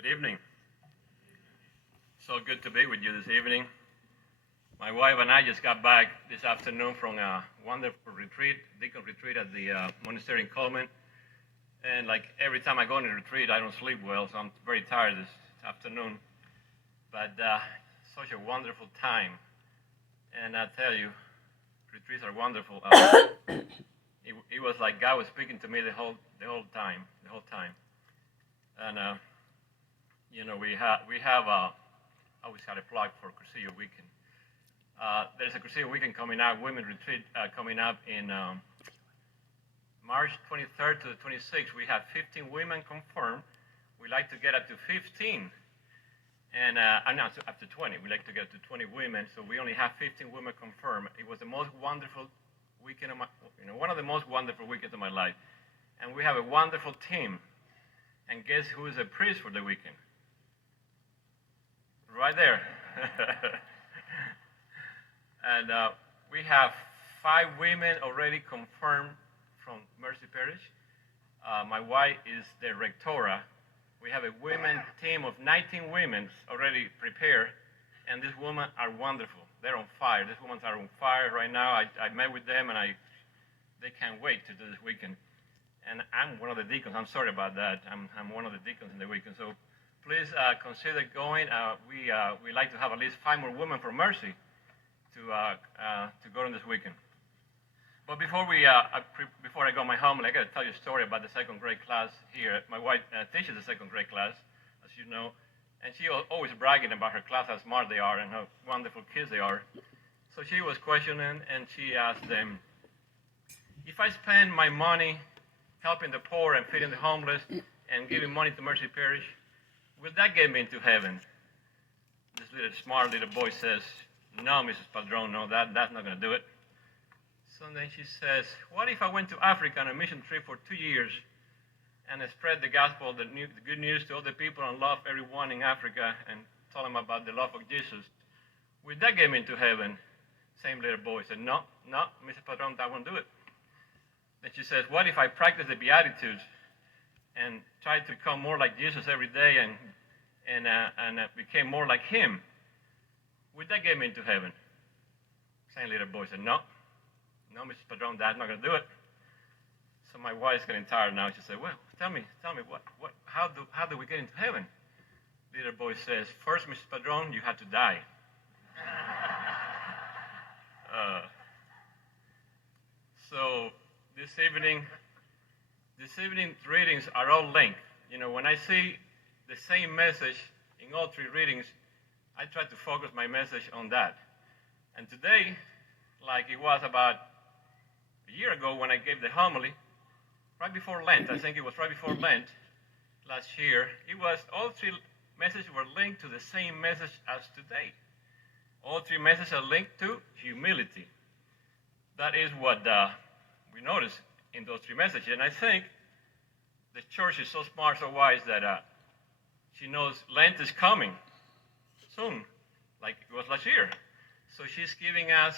Good evening. So good to be with you this evening. My wife and I just got back this afternoon from a wonderful retreat, deacon retreat at the monastery in Coleman. And like every time I go on a retreat, I don't sleep well, so I'm very tired this afternoon. But such a wonderful time. And I tell you, retreats are wonderful. It was like God was speaking to me the whole time. And we have always had a plug for Cursillo Weekend. There's a Cursillo Weekend coming up, women retreat coming up in March 23rd to the 26th. We have 15 women confirmed. We like to get up to 15, and not up to 20. We like to get to 20 women, so we only have 15 women confirmed. It was the most wonderful weekend of one of the most wonderful weekends of my life, and we have a wonderful team. And guess who is a priest for the weekend? Right there. And we have 5 women already confirmed from Mercy Parish. My wife is the rectora. We have a women team of 19 women already prepared, and these women are wonderful. They're on fire. These women are on fire right now. I met with them, and they can't wait to do this weekend. And I'm one of the deacons. I'm sorry about that. I'm one of the deacons in the weekend. So please consider going. We like to have at least 5 more women from Mercy to go on this weekend. But before I go my home, I got to tell you a story about the second grade class here. My wife teaches the second grade class, as you know, and she always bragging about her class, how smart they are and how wonderful kids they are. So she was questioning, and she asked them, if I spend my money helping the poor and feeding the homeless and giving money to Mercy Parish, will that get me into heaven? This smart little boy says, no, Mrs. Padron, no, that's not going to do it. So then she says, what if I went to Africa on a mission trip for 2 years and I spread the gospel, the good news to all the people and love everyone in Africa and tell them about the love of Jesus? Will that get me into heaven? Same little boy said, no, Mrs. Padron, that won't do it. Then she says, what if I practice the Beatitudes and try to become more like Jesus every day and became more like him? Would that get me into heaven? Same little boy said, no, Mrs. Padron, that's not going to do it. So my wife's getting tired now. She said, well, tell me, how do we get into heaven? Little boy says, first, Mrs. Padron, you have to die. So this evening readings are all linked. You know, when I see the same message in all 3 readings, I try to focus my message on that. And today, like it was about a year ago when I gave the homily, right before Lent, I think it was right before Lent last year, it was all 3 messages were linked to the same message as today. All 3 messages are linked to humility. That is what we notice in those 3 messages. And I think the church is so smart, so wise that she knows Lent is coming soon, like it was last year. So she's giving us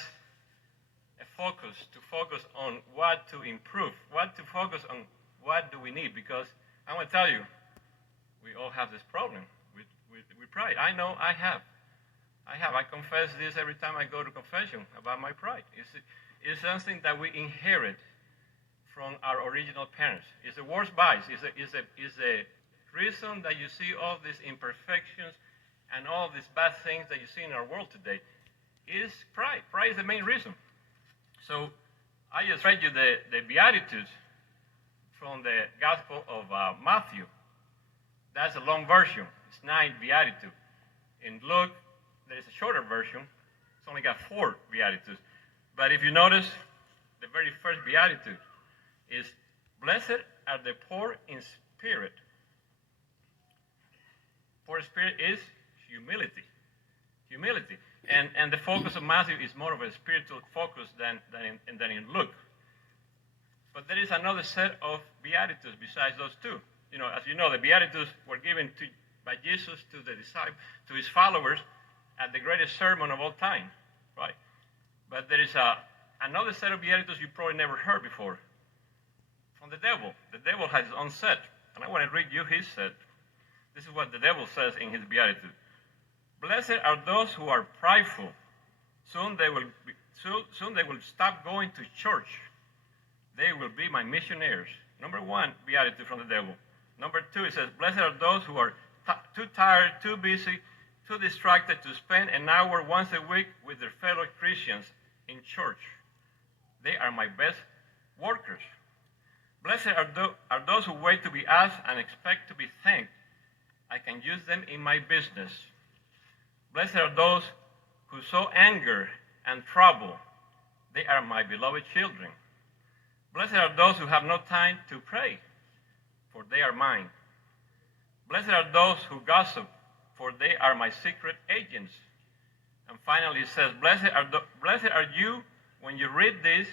a focus to focus on what to improve, what to focus on, what do we need, because I want to tell you, we all have this problem with pride. I know I have. I confess this every time I go to confession about my pride. It's something that we inherit from our original parents. It's the worst vice. It's a reason that you see all these imperfections and all these bad things that you see in our world today. Is pride. Pride is the main reason. So I just read you the Beatitudes from the Gospel of Matthew. That's a long version. It's 9 Beatitudes. In Luke, there's a shorter version. It's only got 4 Beatitudes. But if you notice, the very first Beatitude is, blessed are the poor in spirit. Poor in spirit is humility. Humility. And the focus of Matthew is more of a spiritual focus than in Luke. But there is another set of Beatitudes besides those 2. You know, as you know, the Beatitudes were given by Jesus to his followers at the greatest sermon of all time, right? But there is another set of Beatitudes you probably never heard before from the devil. The devil has his own set, and I want to read you his set. This is what the devil says in his beatitude. Blessed are those who are prideful. Soon they will stop going to church. They will be my missionaries. Number one, beatitude from the devil. Number two, it says, blessed are those who are too tired, too busy, too distracted to spend an hour once a week with their fellow Christians in church. They are my best workers. Blessed are those who wait to be asked and expect to be thanked. I can use them in my business. Blessed are those who sow anger and trouble. They are my beloved children. Blessed are those who have no time to pray, for they are mine. Blessed are those who gossip, for they are my secret agents. And finally it says, blessed are you when you read this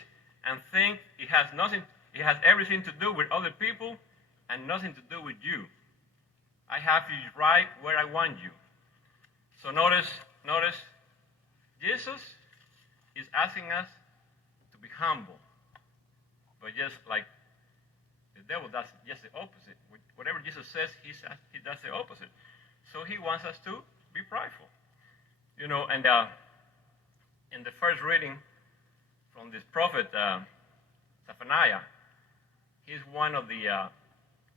and think it has everything to do with other people and nothing to do with you. I have you right where I want you. So notice, Jesus is asking us to be humble. But just like the devil does just the opposite. Whatever Jesus says, he does the opposite. So he wants us to be prideful. You know, and in the first reading from this prophet, Zephaniah, he's one of the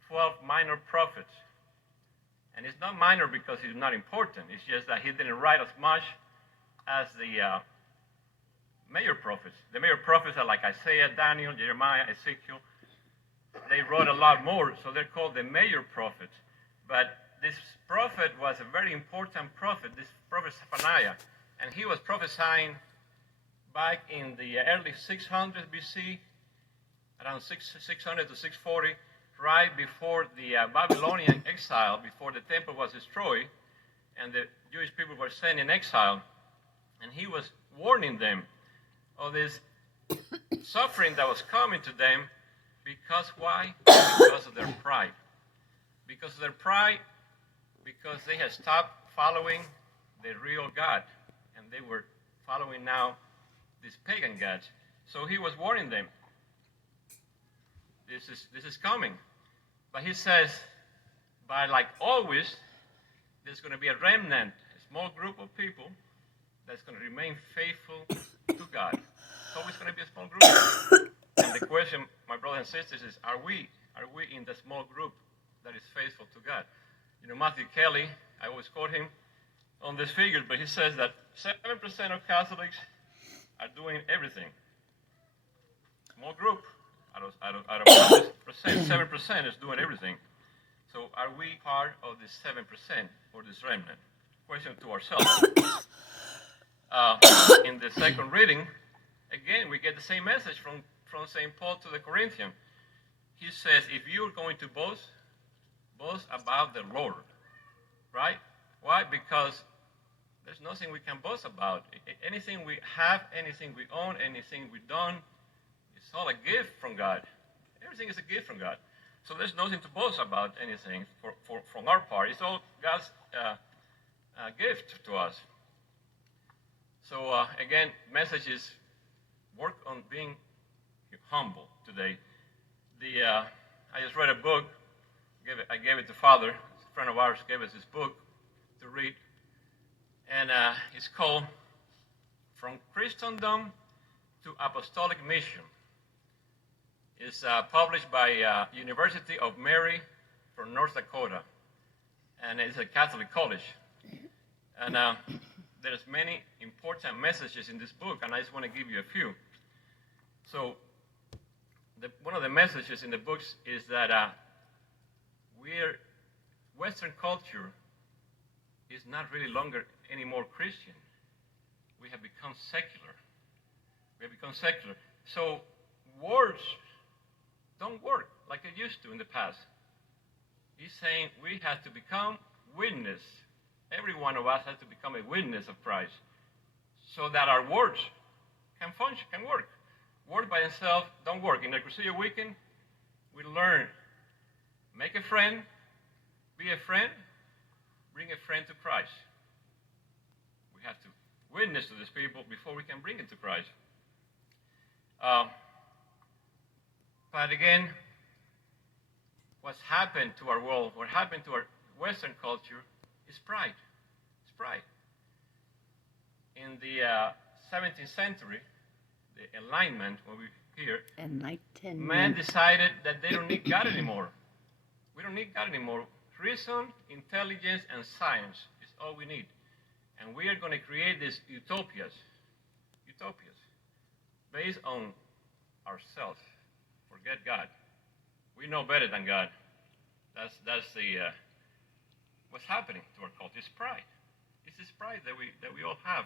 12 minor prophets. And it's not minor because he's not important. It's just that he didn't write as much as the major prophets. The major prophets are like Isaiah, Daniel, Jeremiah, Ezekiel. They wrote a lot more, so they're called the major prophets. But this prophet was a very important prophet, this prophet Zephaniah. And he was prophesying back in the early 600s BC, around 600 to 640, right before the Babylonian exile, before the temple was destroyed, and the Jewish people were sent in exile. And he was warning them of this suffering that was coming to them. Because why? Because of their pride. Because of their pride, because they had stopped following the real God, and they were following now these pagan gods. So he was warning them. This is coming. But he says, but like always, there's going to be a remnant, a small group of people that's going to remain faithful to God. It's always going to be a small group. And the question, my brothers and sisters, is are we in the small group that is faithful to God? You know, Matthew Kelly, I always quote him on these figures, but he says that 7% of Catholics are doing everything. Small group. Out of 100%, 7% is doing everything. So are we part of this 7% or this remnant? Question to ourselves. In the second reading, again, we get the same message from St. Paul to the Corinthians. He says, if you're going to boast about the Lord, right? Why? Because there's nothing we can boast about. Anything we have, anything we own, anything we've done, it's all a gift from God. Everything is a gift from God. So there's nothing to boast about anything from our part. It's all God's gift to us. So again, message is work on being humble today. I just read a book. I gave it to Father. A friend of ours gave us this book to read. And it's called From Christendom to Apostolic Mission. It's published by University of Mary from North Dakota. And it's a Catholic college. And there's many important messages in this book, and I just want to give you a few. So one of the messages in the books is that Western culture is not really longer anymore Christian. We have become secular. So words don't work like it used to in the past. He's saying we have to become witness. Every one of us has to become a witness of Christ so that our words can function, can work. Words by themselves don't work. In the Crusader Weekend, we learn, make a friend, be a friend, bring a friend to Christ. We have to witness to these people before we can bring them to Christ. But again, what's happened to our world, what happened to our Western culture is pride. It's pride. In the 17th century, the Enlightenment, when we hear, man decided that they don't need God anymore. We don't need God anymore. Reason, intelligence, and science is all we need. And we are going to create these utopias, based on ourselves. Forget God. We know better than God. That's the what's happening to our culture. It's pride. It's this pride that we all have,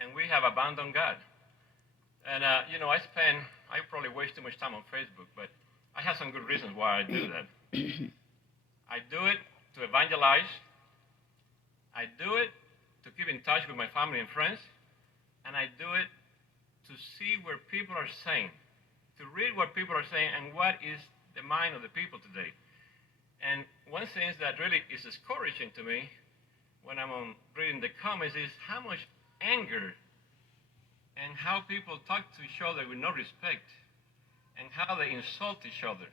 and we have abandoned God. And I probably waste too much time on Facebook, but I have some good reasons why I do that. I do it to evangelize. I do it to keep in touch with my family and friends, and I do it to see where people are saying, to read what people are saying and what is the mind of the people today. And one thing that really is discouraging to me when I'm reading the comments is how much anger and how people talk to each other with no respect and how they insult each other.